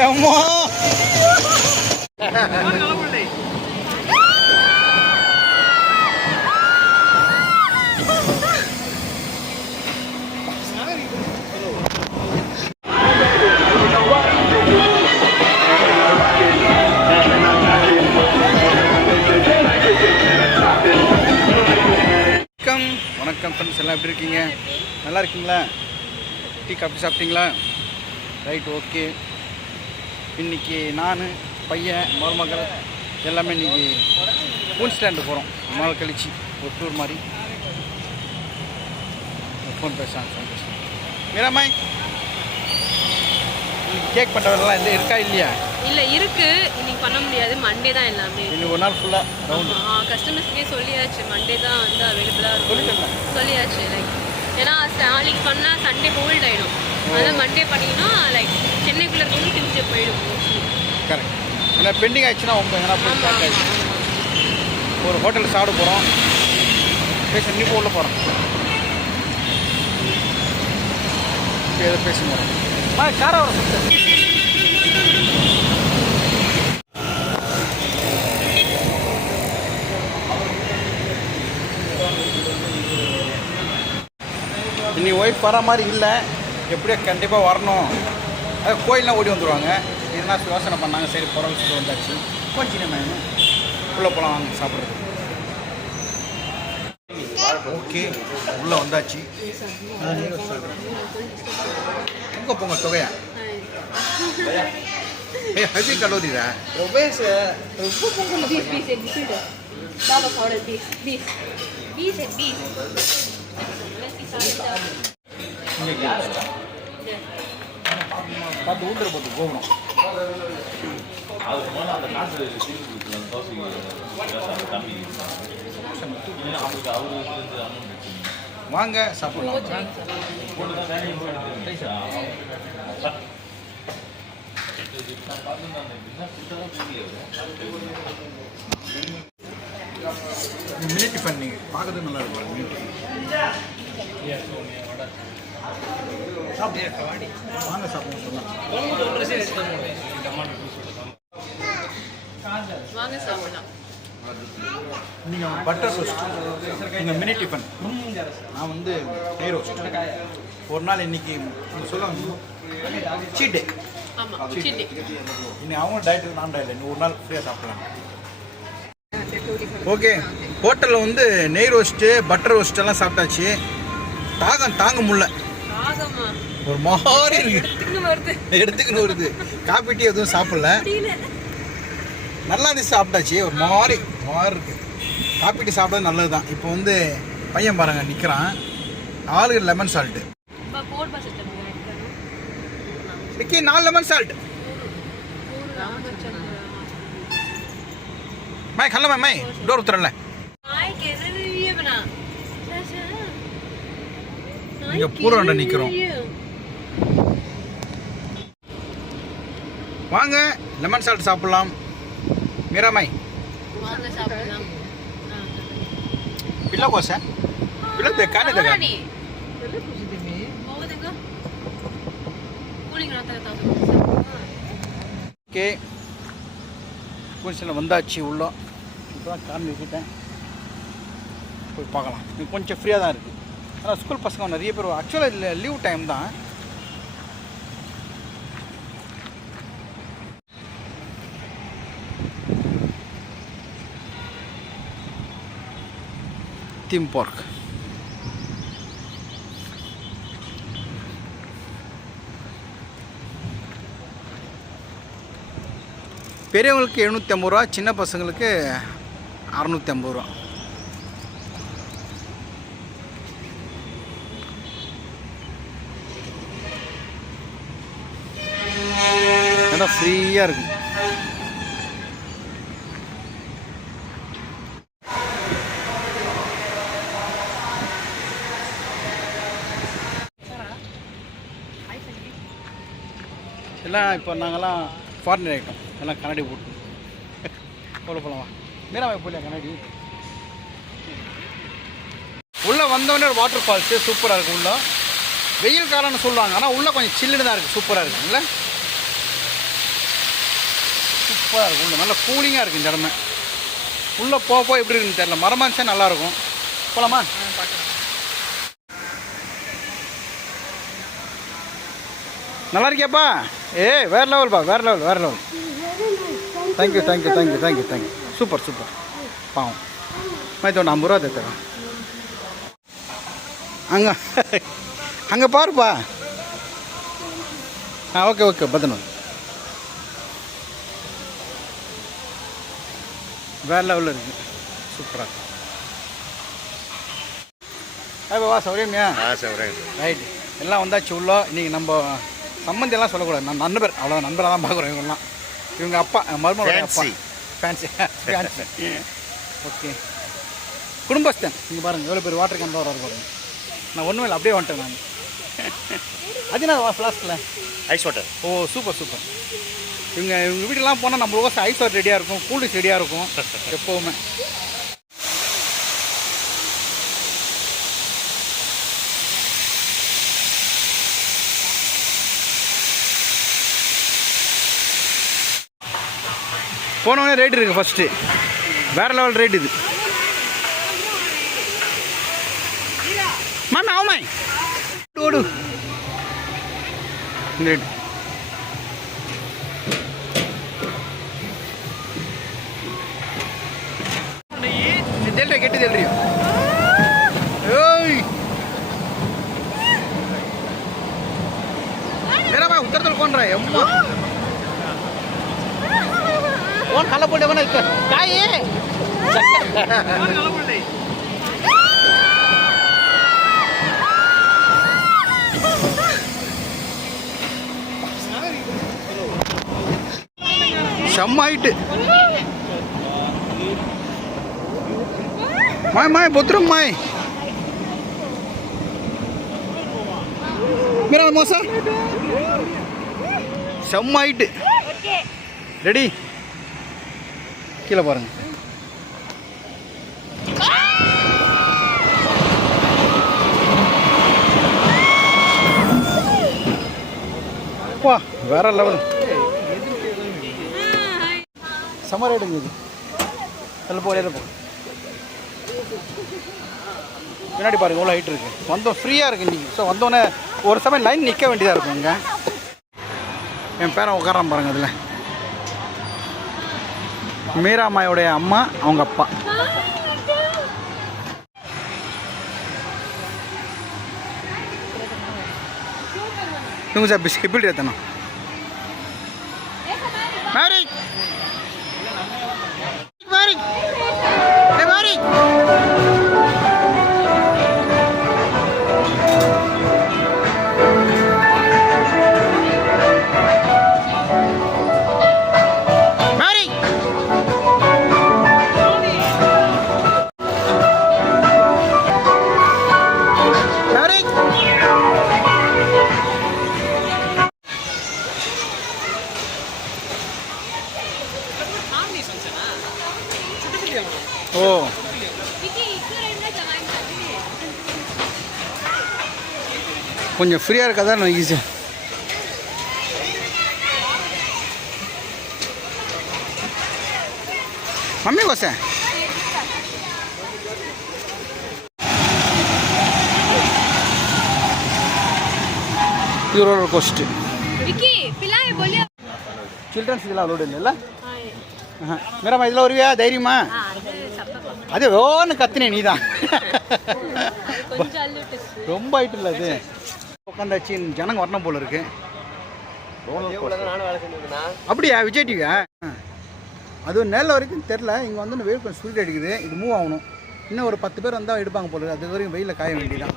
ஏம்மா வணக்கம் ஃப்ரெண்ட்ஸ், எல்லாம் எப்படி இருக்கீங்க? நல்லா இருக்கீங்களா? டீ காஃபி சாப்பிட்டீங்களா? Right, okay. இன்றைக்கி நான் பையன் மருமகள் எல்லாமே இன்றைக்கி குயின்ஸ்லாண்டு போகிறோம். நாள் கழிச்சு ஒரு டூர் மாதிரி. ஃபோன் பேசுகிறாங்க. மீராமாய், கேக் பண்ணுறதெல்லாம் இல்லை இருக்கா இல்லையா? இல்லை இருக்குது, இன்னைக்கு பண்ண முடியாது. மண்டே தான் எல்லாமே. இன்னைக்கு ஒரு நாள் ஃபுல்லாக ரவுண்டு. கஸ்டமர்ஸ்க்கே சொல்லியாச்சு, மண்டே தான் வந்து அவைலபிளாக இருக்கும். சொல்லியாச்சு லைக், ஏன்னா நாளைக்கு பண்ணால் சண்டே ஹோல்ட் ஆகிடும். அதனால் மண்டே பண்ணிங்கன்னா லைக் சென்னைக்குள்ளே இருக்கவங்க டியூஸ்டே போயிடும். கரெக்ட். ஏன்னா பெண்டிங் ஆயிடுச்சுன்னா அவங்க எங்கன்னா போய் ஸ்டார்ட் ஆகிடுச்சு. ஒரு ஹோட்டலில் சாப்பிட போகிறோம். பேச நீ உள்ள போகிறோம். எதை பேசுங்க காரை வர இனி ஒய்ஃப் வர மாதிரி இல்லை. எப்படியோ கண்டிப்பாக வரணும். அது கோயிலெலாம் ஓடி வந்துடுவாங்க. என்ன யோசனை பண்ணாங்க. சரி பரவாயில்ல சொல்லி வந்தாச்சு. கொஞ்சம் நம்ம உள்ளே போகலாம், வாங்க சாப்பிட்றது. ஓகே, உள்ளே வந்தாச்சு. உங்க போங்க தொகையா ஹெவி கலோரிடா. பார்த்து ஊந்துற போட்டு போகணும். வாங்க சாப்பிடலாம். மினி டிஃபன் நீங்கள் பார்க்கறது நல்லா இருக்கும். வாங்க சாப்பிடுவோம். சொன்னால் நீங்கள் பட்டர் ரோஸ்ட், நீங்கள் மினி டிஃபன், நான் வந்து நெய் ரோஸ்ட். ஒரு நாள் இன்னைக்கு சொல்லுவாங்க சீட் டே. இன்னைக்கு அவங்க டயட்டு, நான் டயட். இன்னும் ஒரு நாள் ஃப்ரீயாக சாப்பிடலாம். ஓகே, ஹோட்டலில் வந்து நெய் ரோஸ்ட்டு பட்டர் ரோஸ்ட் எல்லாம் சாப்பிட்டாச்சு. தாங்க முடியல. ஒரு மாதிரி எடுத்துக்கணும் வருது. காப்பி டீ எதுவும் சாப்பிடல. நல்லா இருந்துச்சு, சாப்பிட்டாச்சு. ஒரு மாதிரி இருக்கு. காப்பி டீ சாப்பிட்டது நல்லது தான். இப்போ வந்து பையன் பாருங்க நிற்கிறான். ஆளுக்கு லெமன் சால்ட்டு. 4 lemon salt. मैं खाला मैं डोर उतरला இங்க பூரண்ட நிக்கிறோம். வாங்க லெமன் சால்ட் சாப்பிடலாம். மீராமாய் வாங்க சாப்பிடலாம். पिल्ला कोसा पिल्ला देखाने देगा ஓகே. கொஞ்சம் வந்தாச்சு உள்ள. இப்போ தான் கார் நிறுத்திட்டேன். போய் பார்க்கலாம். இன்னும் கொஞ்சம் ஃப்ரீயாக தான் இருக்குது. ஆனால் ஸ்கூல் பசங்க நிறைய பேர். ஆக்சுவலாக லீவ் டைம் தான். Theme park. பெரியவங்களுக்கு 750 ரூபா, சின்ன பசங்களுக்கு 650 ரூபா. நல்லா ஃப்ரீயாக இருக்கு. எல்லாம் இப்போ நாங்கள்லாம் ஃபாரினர் ஐட்டம் எல்லாம் கண்ணாடி போட்டு போகலாம் வா. மீராவை போகலையா கண்ணாடி? உள்ளே வந்தோடனே ஒரு வாட்டர் ஃபால்ஸு சூப்பராக இருக்குது. உள்ள வெயில் காலம்னு சொல்லுவாங்க, ஆனால் உள்ளே கொஞ்சம் சில்லுன்னு தான் இருக்குது. சூப்பராக இருக்குங்களா? சூப்பராக இருக்கும். உள்ள நல்லா கூலிங்காக இருக்குது இந்த இடமே. உள்ளே போக எப்படி இருக்குன்னு தெரியல. மரமாக இருந்துச்சா நல்லாயிருக்கும். போகலாமா? நல்லா இருக்கியாப்பா? வேறு லெவல்ப்பா, வேறு லெவல், வேறு level. Thank you thank you thank you thank you thank you. Super super. பாவம் மைத்தோண்டு 50 ரூபா தரேன். அங்கே அங்கே பாருப்பா. ஓகே ஓகே பத்தணும். வேறு லெவலில் இருக்குது. சூப்பராக. வா சௌரியமியா? ரைட். எல்லாம் வந்தாச்சு உள்ள. இன்றைக்கி நம்ம சம்மந்தியெல்லாம் சொல்லக்கூடாது. நான் நண்பர், அவ்வளோ நண்பராக தான் பார்க்குறோம். இவங்கெல்லாம் இவங்க அப்பா மருமகளோட அப்பா. Fancy fancy. ஓகே குடும்பஸ்தன். நீங்கள் பாருங்கள் எவ்வளோ பேர் வாட்டர் கேன் வர பாருங்க. நான் ஒன்றுமே இல்லை, அப்படியே வந்துட்டேன் நான். அது நான் ஃப்ளாஸ்கில் ஐஸ் வாட்டர். ஓ சூப்பர் சூப்பர். இவங்க வீட்டெல்லாம் போனால் நம்மளுக்கு ஐஸ் வாட்டர் ரெடியாக இருக்கும், கூல் ட்ரிங்க்ஸ் ரெடியாக இருக்கும் எப்போவுமே. போனோடனே ரேட் இருக்குது. ஃபஸ்ட்டு வேறு லெவல் ரேட் இது. மாமா ஆமாய் ஓடு ரேட். தெரியல கெட்டு தெரியலையோ? ஏய் என்னம்மா உத்தரத்தில் கொண்ற எம்மா ஓன் கள்ள போட்டு வேணா இருக்கு காயே செம்மாயிட்டு. மாய் மாய் பொத்துரும் மாய் மீரா மோசா செம்மாயிட்டு. ரெடி? கீழே பாருங்க. வா வேற லெவல். சம்மர் ரேட்டுங்க இது. எல்லாம் போ எல்லாம் போ. பின்னாடி பாருங்க எவ்வளோ ஹைட் இருக்குது. வந்தோம் ஃப்ரீயாக இருக்குது இன்றைக்கி. ஸோ வந்தோடனே ஒரு சமயம் லைன் நிற்க வேண்டியதாக இருக்கும். இங்கே என் பேரன் உட்காரான் பாருங்கள். அதில் மீராமாயோடைய அம்மா, அவங்க அப்பா. இவங்க சார் பிஸ்கெட் எப்படி ஏற்றணும்? மேரி மேரி மேரி ஓ கொஞ்சம் ஃப்ரீயாக இருக்காதா? நான் ஈஸியாக மம்மி கோசை இது ரோலர் கோஸ்ட். சில்ட்ரன்ஸ் இதெல்லாம் அலோடு இல்லைல்ல? மீராமா இதில் வருவியா தைரியமா? அது ஓன்னு கத்தினே நீ தான். ரொம்ப ஆயிட்டு இல்லை அது. உட்காந்தாச்சு ஜனங்க வரணும் போல இருக்கு. அப்படியா? விஜய் டிவியா? அது நேரில் வரைக்கும் தெரில. இங்கே வந்து வெயில் கொஞ்சம் ஸ்பீட் அடிக்குது. இது மூவ் ஆகணும். இன்னும் ஒரு 10 பேர் வந்தால் எடுப்பாங்க போல. அது வரைக்கும் வெயிலில் காய வேண்டியதான்.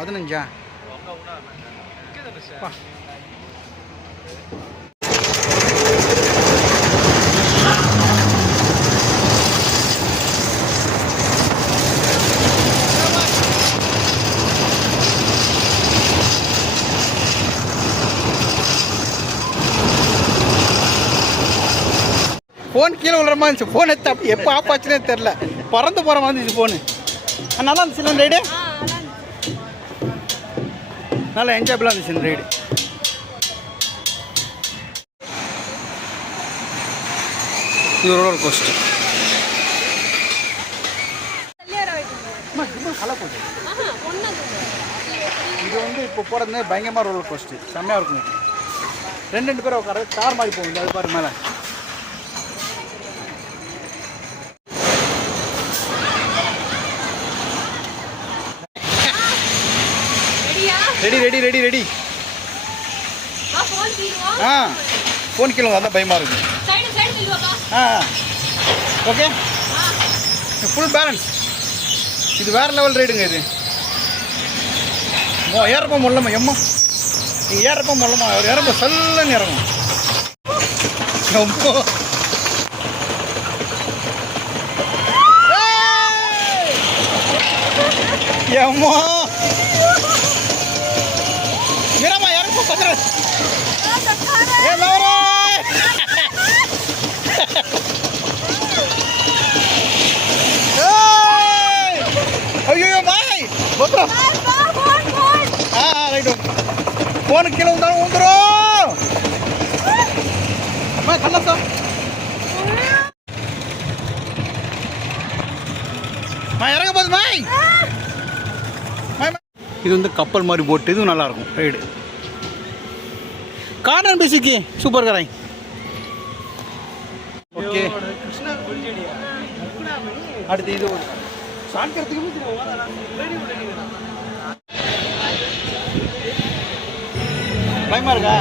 15 4 ஃபோன் கீழே விழுற மாதிரி இருந்துச்சு. ஃபோன் எடுத்து அப்படி எப்போ ஆஃப் ஆச்சுன்னே தெரில. பறந்து போகிற மாதிரி இருந்துச்சு ஃபோனு. நல்லா இருந்துச்சு இந்த ரைடு. நல்லா என்ஜாயபிளாக இருந்துச்சு இந்த ரைடு. இது ஒரு ரோலர் கோஸ்டர். இது வந்து இப்போ போகிறது பயங்கரமாக ரோலர் கோஸ்டர். செம்மையாக இருக்கும். ரெண்டு பேரும் உட்கார கார் மாதிரி போகுது. அது பாரு மேலே. Ready ready ready ready. Phone கீழே அதான் பயமாக இருக்குது. Okay, full balance. இது வேறு லெவல் ரைடுங்க. இது ஏறப்போ முள்ளமா எம்மா. நீங்கள் ஏறப்போ முள்ளமா அவர் இறப்போ சல்லுன்னு இறங்கும். எம்மா மீராமா இறப்போ பத்திர. ஐயோ பாய் பத்திரம். ரைட்டு. ஃபோனு கீழே வந்தாலும் ஊந்துரும். கல்லா இறங்க போது மாய். இது வந்து கப்பல் மாதிரி போட்டு இதுவும் நல்லாயிருக்கும் ரைடு. கார்னர் பேசிக்கு சூப்பர் கராய். ஓகே, அடுத்து இது பயமா இருக்கா?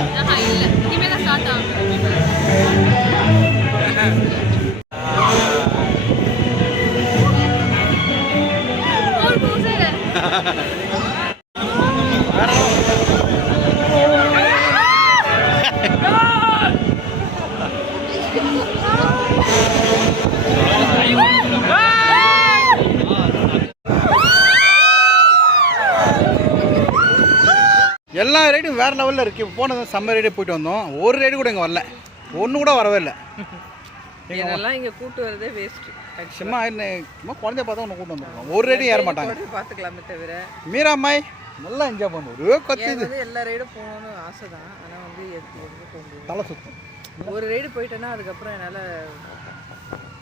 எல்லா ரைடும் வேறு லெவலில் இருக்குது. போனது செம்ம ரைடே போயிட்டு வந்தோம். ஒரு ரைடு கூட இங்கே வரல. ஒன்று கூட வரவே இல்லை. இதெல்லாம் இங்கே கூட்டு வரதே வேஸ்ட்டு. சும்மா சும்மா குழந்தைய பார்த்தா ஒன்று கூட்டு வந்துருக்கோம். ஒரு ரைடும் ஏற மாட்டாங்க. பார்த்துக்கலாமே தவிர மீராம்மாய் நல்லா என்ஜாய் பண்ணுவோம். ஒரே கத்துது. எல்லா ரைடும் போகணும்னு ஆசை தான். ஆனால் வந்து எதுக்கு போக முடியும். தலை சுத்தம். ஒரு ரைடு போயிட்டேன்னா அதுக்கப்புறம் என்னால்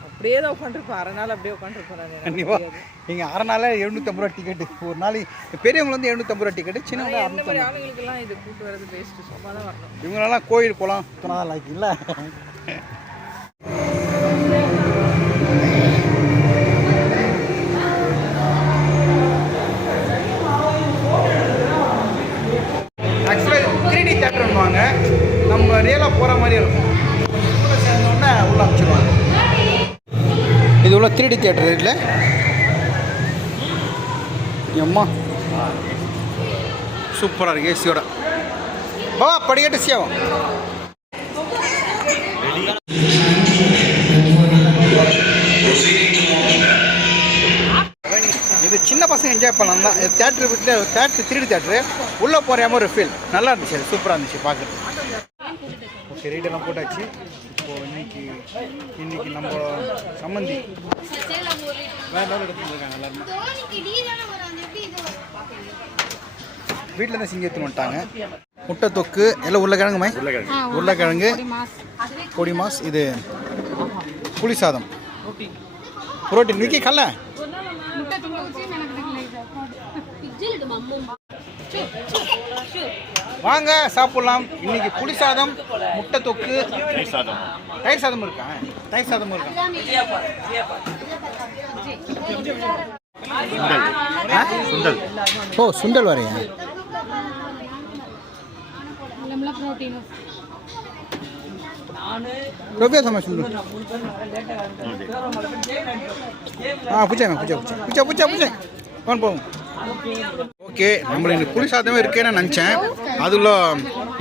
அப்படியே தான் உட்காந்துருப்பேன். அரை நாள் அப்படியே உட்காந்துருப்பேன். கண்டிப்பாக நீங்கள் அரை நாளில் 750 ரூபா டிக்கெட்டு. ஒரு நாளைக்கு பெரியவங்க வந்து 750 ரூபா டிக்கெட்டு. சின்னவங்க அந்த மாதிரி ஆளுங்களுக்கெல்லாம் இது கூட்டு வரது வேஸ்ட்டு. சும்மா தான் வரணும். இவங்களெல்லாம் கோயில் குளம் துணை லாய்க்கு இல்லை. ஆக்சுவலாக 3D தேட்டர்னுவாங்க. நம்ம ரியலாக போகிற மாதிரி இருக்கும். கூட சேர்ந்தோடனே உள்ள அமைச்சிருவாங்க. இது உள்ள 3D தியேட்டர் இல்லை எம்மா. சூப்பராக இருக்குது ஏசியோட. பா படிக்கட்டு சேவும். இது சின்ன பசங்க என்ஜாய் பண்ணலாம் தான். தேட்டர் வீட்டில் தேட்டர் 3D தேட்டரு உள்ளே போகிற மாதிரி ஒரு ஃபீல் நல்லா இருந்துச்சு. அது சூப்பராக இருந்துச்சு பார்க்குறது. ஓகே, ரைடெல்லாம் போட்டாச்சு. இப்போது இன்னைக்கு நம்ம சம்மந்தி வேறு லெவலில் எடுத்துருக்காங்க. எல்லாருமே வீட்டில் தான் செஞ்சு எடுத்துன்னு வந்துட்டாங்க. முட்டை தொக்கு எல்லாம் உருளைக்கிழங்குமே. உருளைக்கிழங்கு, கொடி மாஸ், இது புளி சாதம், புரோட்டீன் விக்கி கல்ல. வாங்க சாப்பிடலாம். இன்னைக்கு புளி சாதம், முட்டை தொக்கு, தயிர் சாதம் இருக்கா? தயிர் சாதம் இருக்கா? ஓ சுண்டல் வரையா? रोबिया समझ लो। हाँ पूछे मैं पूछे कौन पाऊँ? ஓகே, நம்மளுக்கு புளி சாதமே இருக்கேன்னு நினச்சேன். அதில்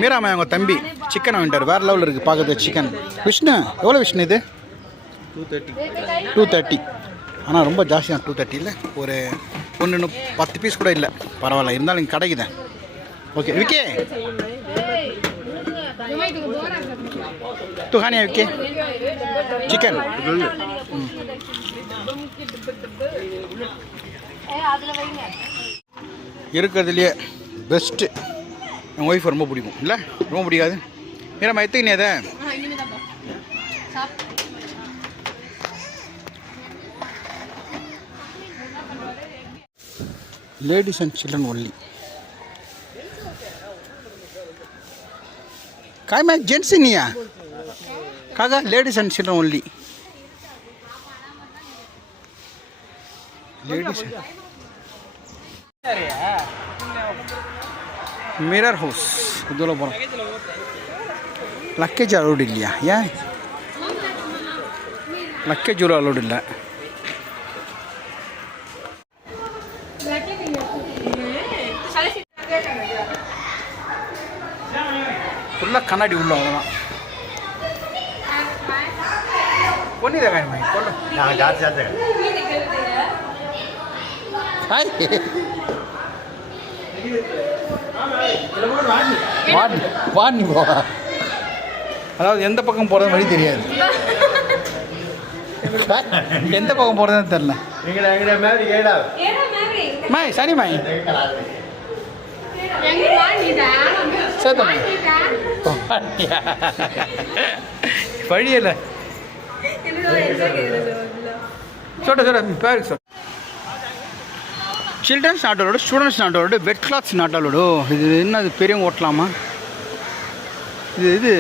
மீராமா அவங்க தம்பி சிக்கன் வாங்கிட்டார். வேறு லெவலில் இருக்குது பார்க்குறது சிக்கன். விஷ்ணு எவ்வளோ விஷ்ணு இது? 230. ஆனால் ரொம்ப ஜாஸ்தி தான். 230 ஒரு 10 பீஸ் கூட இல்லை. பரவாயில்ல, இருந்தாலும் இங்கே கிடைக்குதேன். ஓகே விக்கே तू खाने ओके चिकन இருக்கிறதுலையே பெஸ்ட்டு என் ஒய்ஃப் ரொம்ப பிடிக்கும் இல்லை ரொம்ப பிடிக்காது ஏன்னா எத்துக்கினே அதை லேடிஸ் அண்ட் சில்ட்ரன் ஒன்லி काय मैं जेंट्स नहीं है कागा ladies and children only ladies mirror house दोलो बोलो लक्केज अलाउड இல்லையா ஏன் லக்கேஜ் அலௌட் இல்லை ஃபுல்லாக கண்ணாடி உள்ள அவ்வளோதான் பொண்ணு காய் கொண்டு நான் ஜாஸ்தி ஜாஸ்தி ஹாய் வாடி போ அதாவது எந்த பக்கம் போகிறது வழி தெரியாது எந்த பக்கம் போகிறதுன்னு தெரில எங்கட மாதிரி ஏடா மாய் சனி மாய் வழியில சொல்ற சொல்ற பேர் சொல் childrens not allowed students not allowed wet clothes not allowed இது என்ன அது பெரியவங்க ஓட்டலாமா இது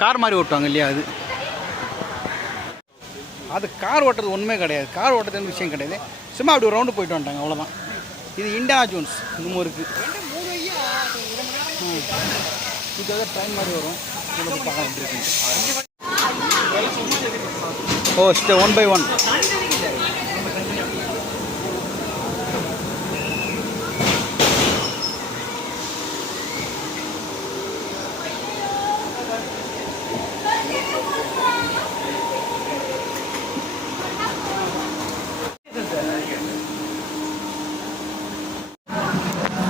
கார் மாதிரி ஓட்டுவாங்க இல்லையா அது கார் ஓட்டுறது ஒன்றுமே கிடையாது கார் ஓட்டுறதுன்னு விஷயம் கிடையாது சும்மா அப்படி ஒரு ரவுண்டு போயிட்டு வந்துட்டாங்க அவ்வளோதான் இது இண்டியானா ஜோன்ஸ் இன்னமும் இருக்குது இது வந்து ட்ரெயின் மாதிரி வரும் இதில் பார்க்க வேண்டியிருக்கு ஓ ஸ்டே 1 by 1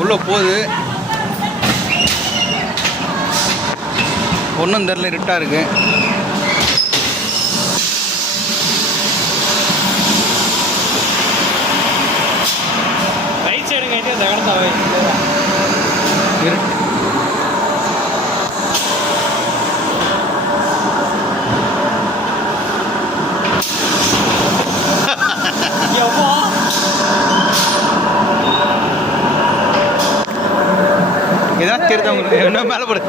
உள்ளே போகுது ஒன்றும் தெரில இருட்டாக இருக்குது ரைட் சைடு கைட்டு அந்த கடத்தாவே இருட்டு இதான் தெரியுது உங்களுக்கு என்ன மேலே போடு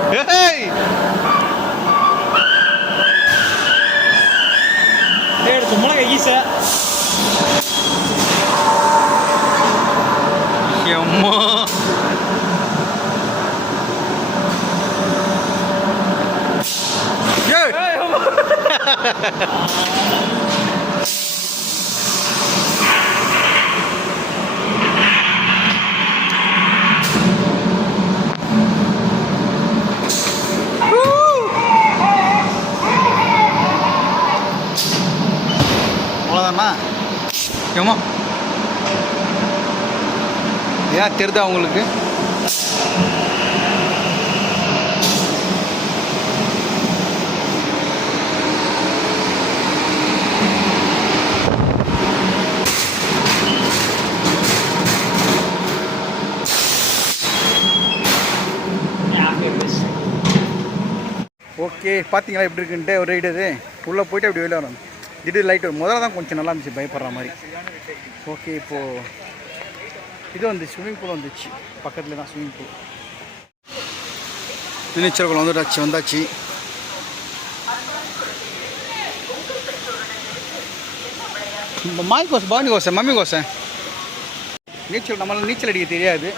எடுத்து மிளகா ஈஸை அம்மா அவ்வளோதாம்மா ஏமா ஏன் தெரியுதா உங்களுக்கு ஓகே பார்த்தீங்களா எப்படி இருக்குன்ட்டு ஒரு ரைடு அது உள்ளே போய்ட்டு அப்படி வெளியே வரணும் திடீர் லைட் முதல்ல தான் கொஞ்சம் நல்லா இருந்துச்சு பயப்படுற மாதிரி ஓகே இப்போது இது வந்து ஸ்விம்மிங் பூல் வந்துச்சு பக்கத்தில் தான் ஸ்விம்மிங் பூல் நீச்சல் குளம் வந்தாச்சு மாய் கோசம் பவானி கோசம் மம்மி கோசம் நம்மளால் நீச்சல் அடிக்க தெரியாது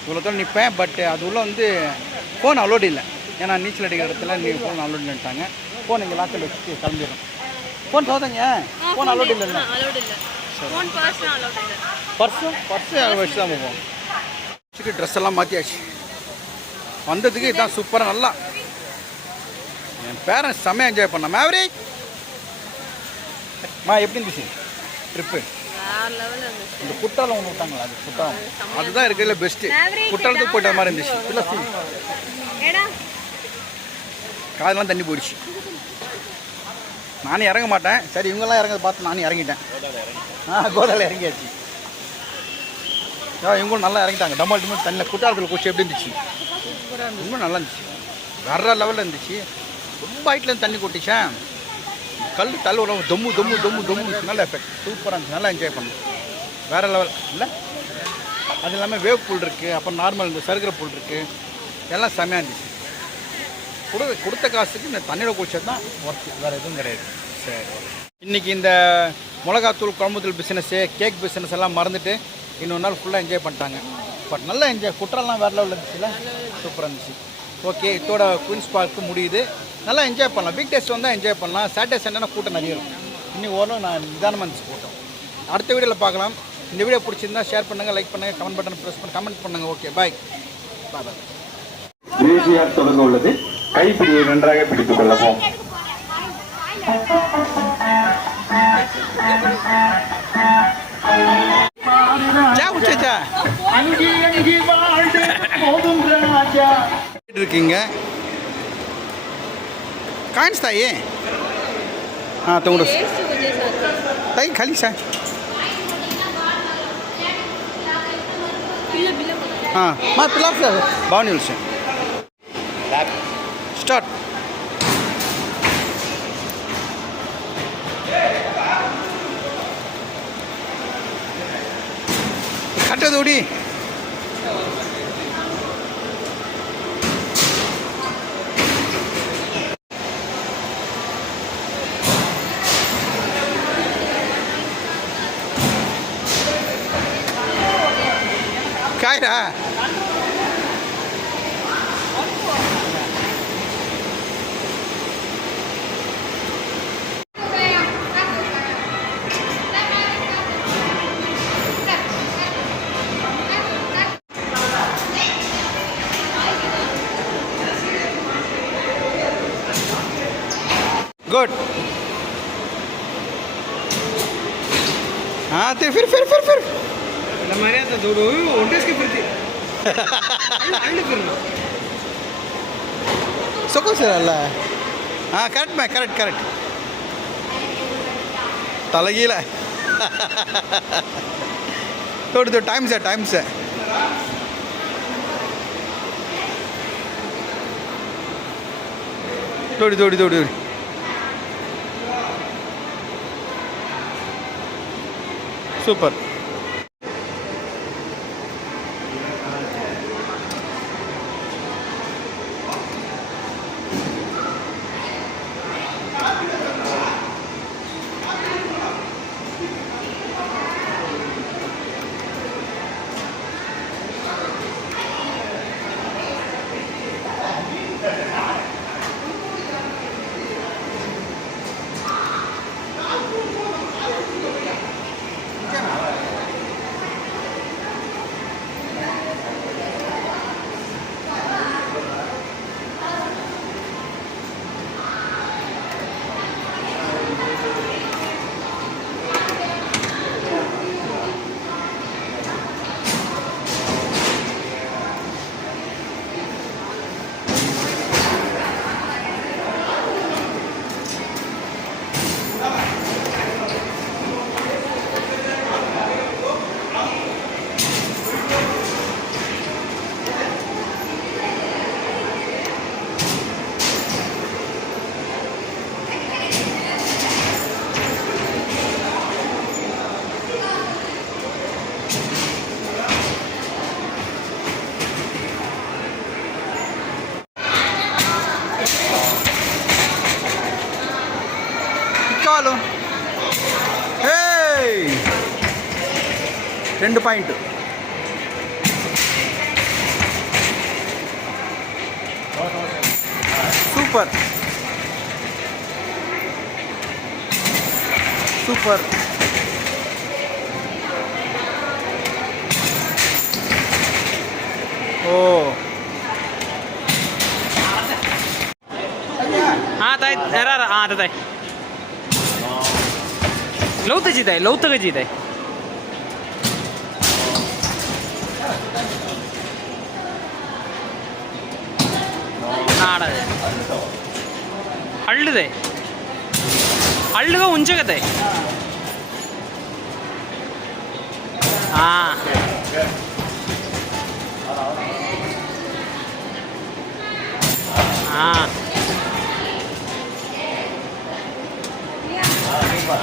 இவ்வளோ தூரம் நிற்பேன் பட் அது உள்ள வந்து ஃபோன் அலோடு இல்லை ஏன்னா நீச்சல் அடிக்கிற இடத்துல நீங்கள் ஃபோன் அலோடு இல்லைட்டாங்க ஃபோன் இங்கே லாக்கில் வச்சு கிளம்பிடுறோம் ஃபோன் சோதங்க ஃபோன் அலோடு இல்லைல்ல பர்ஸு வச்சு தான் போவோம் வச்சுட்டு ட்ரெஸ் எல்லாம் மாற்றியாச்சு வந்ததுக்கு இதுதான் சூப்பராக நல்லா என் பேரண்ட்ஸ் செம்மையாக என்ஜாய் பண்ணேன் மேவரி எப்படி இருந்துச்சு ட்ரிப்பு இந்த குற்றாலம் ஒன்று விட்டாங்களா அது குற்றாலம் அதுதான் இருக்கிறதுல பெஸ்ட்டு குற்றாலத்துக்கு போயிட்ட மாதிரி இருந்துச்சு இல்லை காதெல்லாம் தண்ணி போயிடுச்சு நானும் இறங்க மாட்டேன். சரி இவங்கெல்லாம் இறங்கதை பார்த்து நானும் இறங்கிட்டேன். கோதாவில் இறங்கியாச்சு. இவங்களும் நல்லா இறங்கிட்டாங்க. டமால் டிமால் தண்ணியில் குற்றாலத்தில் குச்சி எப்படி இருந்துச்சு? ரொம்ப நல்லா இருந்துச்சு. வேற லெவலில் இருந்துச்சு. ரொம்ப ஹைட்லேருந்து தண்ணி கொட்டிச்சேன். கல் தள்ளுவோட தொம்மு தொம்மு தொம்மு தொம்மு நல்ல எஃபெக்ட். சூப்பராக இருந்துச்சு. நல்லா என்ஜாய் பண்ணேன். வேறு லெவல் இல்லை. அது இல்லாமல் வேவ் பூல் இருக்குது. அப்புறம் நார்மல் இந்த சருக்கிற பூல் இருக்குது. எல்லாம் செம்மையாக இருந்துச்சு. கொடுத்த காசுக்கு இந்த தண்ணியோட குளிச்சது தான் ஒர்த்து. வேறு எதுவும் கிடையாது. சரி, இன்றைக்கி இந்த மிளகாத்தூள் குழம்புத்தூள் பிஸ்னஸ்ஸு கேக் பிஸ்னஸ் எல்லாம் மறந்துட்டு இன்னொரு நாள் ஃபுல்லாக என்ஜாய் பண்ணிட்டாங்க. பட் நல்லா என்ஜாய். குற்றாலாம் வேறு லெவலில் இருந்துச்சுல்ல. சூப்பராக இருந்துச்சு. ஓகே, இதோட குயின்ஸ் பார்க்கு முடியுது. நல்லா என்ஜாய் பண்ணலாம். வீக் டேஸ் வந்தால் என்ஜாய் பண்ணலாம். சாட்டர்டே சண்டேனா கூட்டம் நிறைய இருக்கும். இன்னும் ஓரளவு நான் நிதானமாக இருந்துச்சு கூட்டம். அடுத்த வீடியோவில் பார்க்கலாம். இந்த வீடியோ பிடிச்சிருந்தா ஷேர் பண்ணுங்கள், லைக் பண்ணுங்கள், கமெண்ட் பட்டன் ப்ரெஸ் பண்ணி கமெண்ட் பண்ணுங்கள். ஓகே, பாய். பாய். தேசியார் தொடங்க உள்ளது. கைப்பிடியை நன்றாக பிடித்துக் கொள்ளவும். இருக்கீங்க काइंस था ये. हाँ तो ताई खाली सा. हाँ मैं पिला से बावनी से स्टार्ट. खट्टे दूरी काय रहा गुड. हाँ तो फिर हमारे यहाँ तो दो उल्टे के प्रति सको सर अल्लाह. हाँ करेक्ट तलगीला थोड़ी तो टाइम से थोड़ी सूपर. చాలు. హే 2 పాయింట్. సూపర్ ఓ. हाँ ताई हाँ ताई लौत जीत है आड़े हल्लदे हल्लुगा उंचगते हाँ हाँ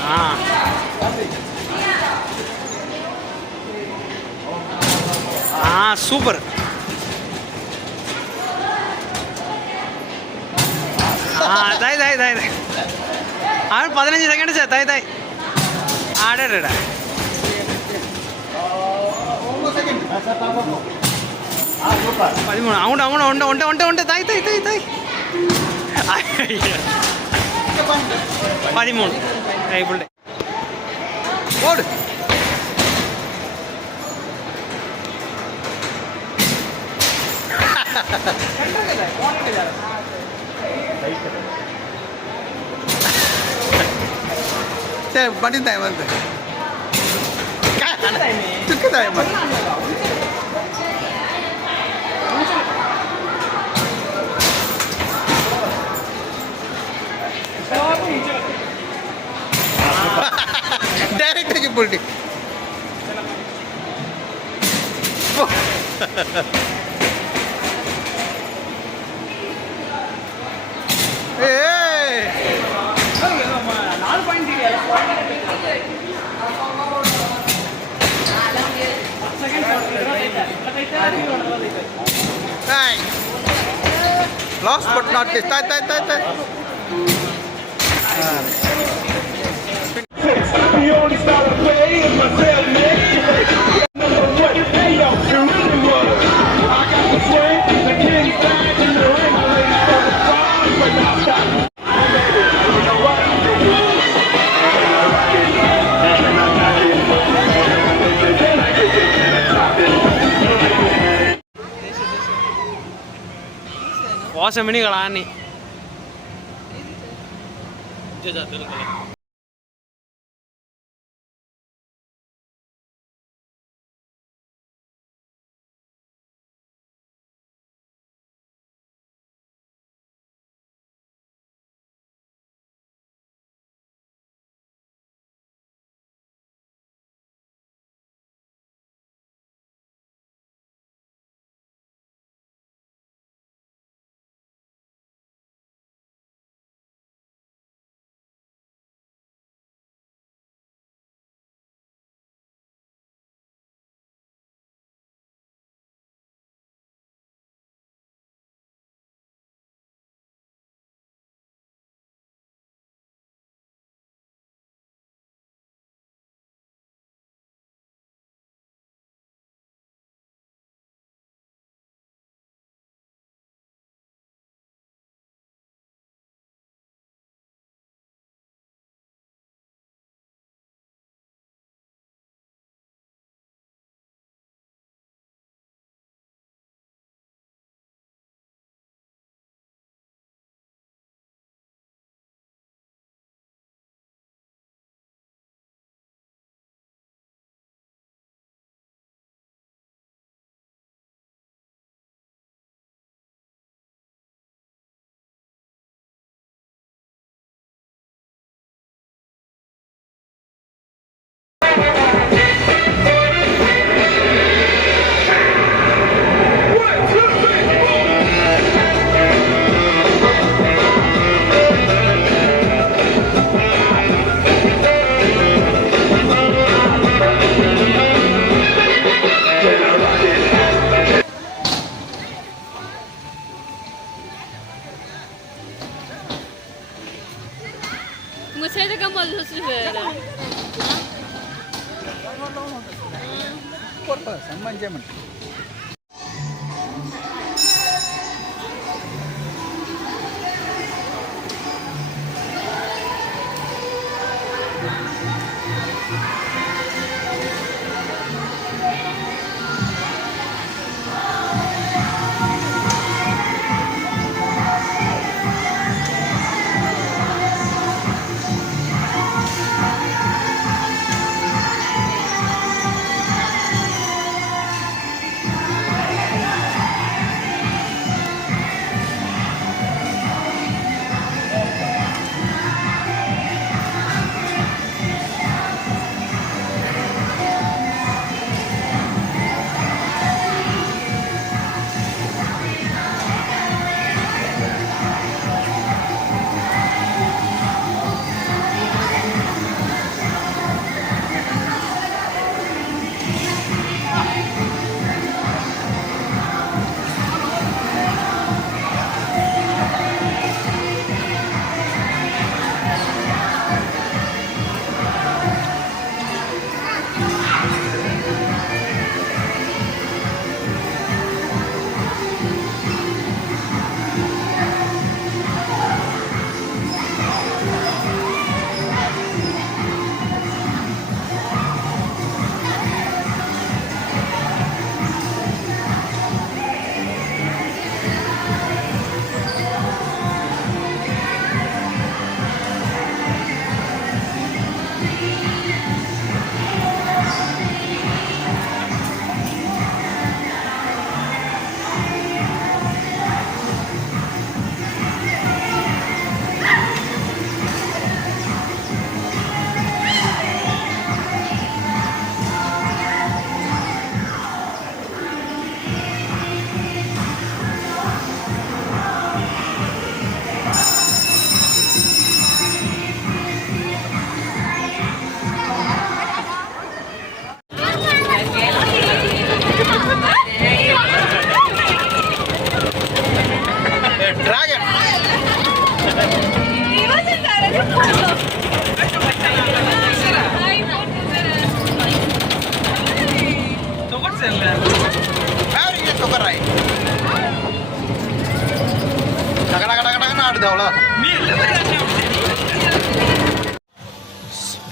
हाँ हाँ सूपर हाँ ताई ताई ताई ताई 15 सेकंड से ताई ताई आड़े 13 అవును ताई ताई ताई ताई 13 అయిపోయింది ஓடு பண்ணிட்டாய் வந்து துக்குதாய் डायरेक्ट की बोलती Last but not least, tie. The only style I play is myself, man. What they don't do really was. I got the swing, the king size, and the ring. I lay for the song, but now stop. You know what? वासमिनी गलानी मुझे तो कम बोल செம்ம enjoyment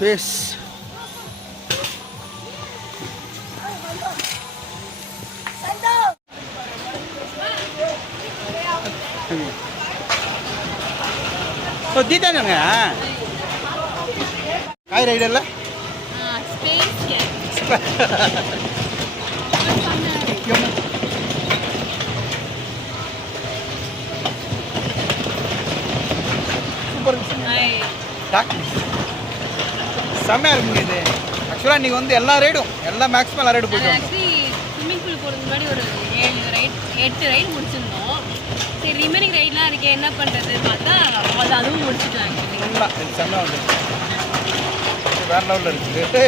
space. தீத்தானுங்க காய் ரைடர்ல space super செம்மையா இருக்குங்க இது. ஆக்சுவலாக நீங்கள் வந்து எல்லா ரைடும் மேக்ஸிமம் எல்லா ரைடும் போயிட்டு வந்தோம். ஆக்சுவலி ஸ்விம்மிங் பூல் போகிறதுக்கு முன்னாடி ஒரு 8 ரைட் முடிச்சிருந்தோம். சரி ரிமைனிங் ரைட்லாம் இருக்கே என்ன பண்ணுறது பார்த்தா அதுவும் முடிச்சுட்டாங்க. ஃபுல்லாக இது செம்மையாக வந்து வேறு லெவலில் இருக்குது.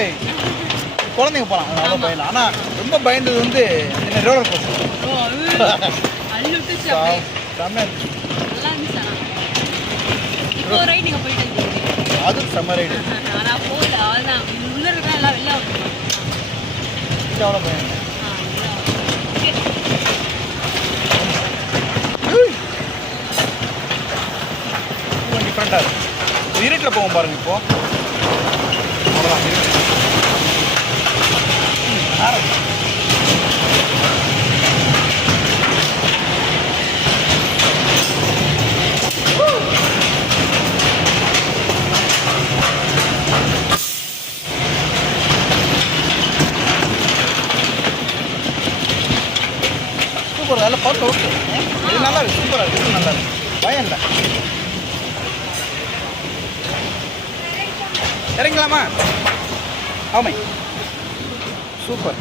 குழந்தைங்க போகலாம் அதனால பயணம். ஆனால் ரொம்ப பயந்தது வந்து இந்த ரோலர் கோஸ்டர். அள்ளுட்டுச்சு செம்மையாக இருந்துச்சு. நல்லா இருந்துச்சு. இப்போ ஒரு ரைட் நீங்கள் போயிட்டு இருந்தீங்க. அதுவும் செம்ம ரைடு. ஆனால் போகல அதுதான் உள்ள இருக்கிற எல்லாம் வெளில வந்துருவாங்க. எவ்வளோ பயணம் டிஃப்ரெண்ட்டாக இருக்கும். இருட்டில் போவோம் பாருங்க இப்போ. அவ்வளோதான் இருட்டு. சூப்பர். நல்லா பார்த்து ஓகே. இது நல்லா இருக்கு. சூப்பராக இருக்குது. இது நல்லா இருக்கு. பயம் இல்லை. இறங்கலாமா? ஆமாம். சூப்பர்.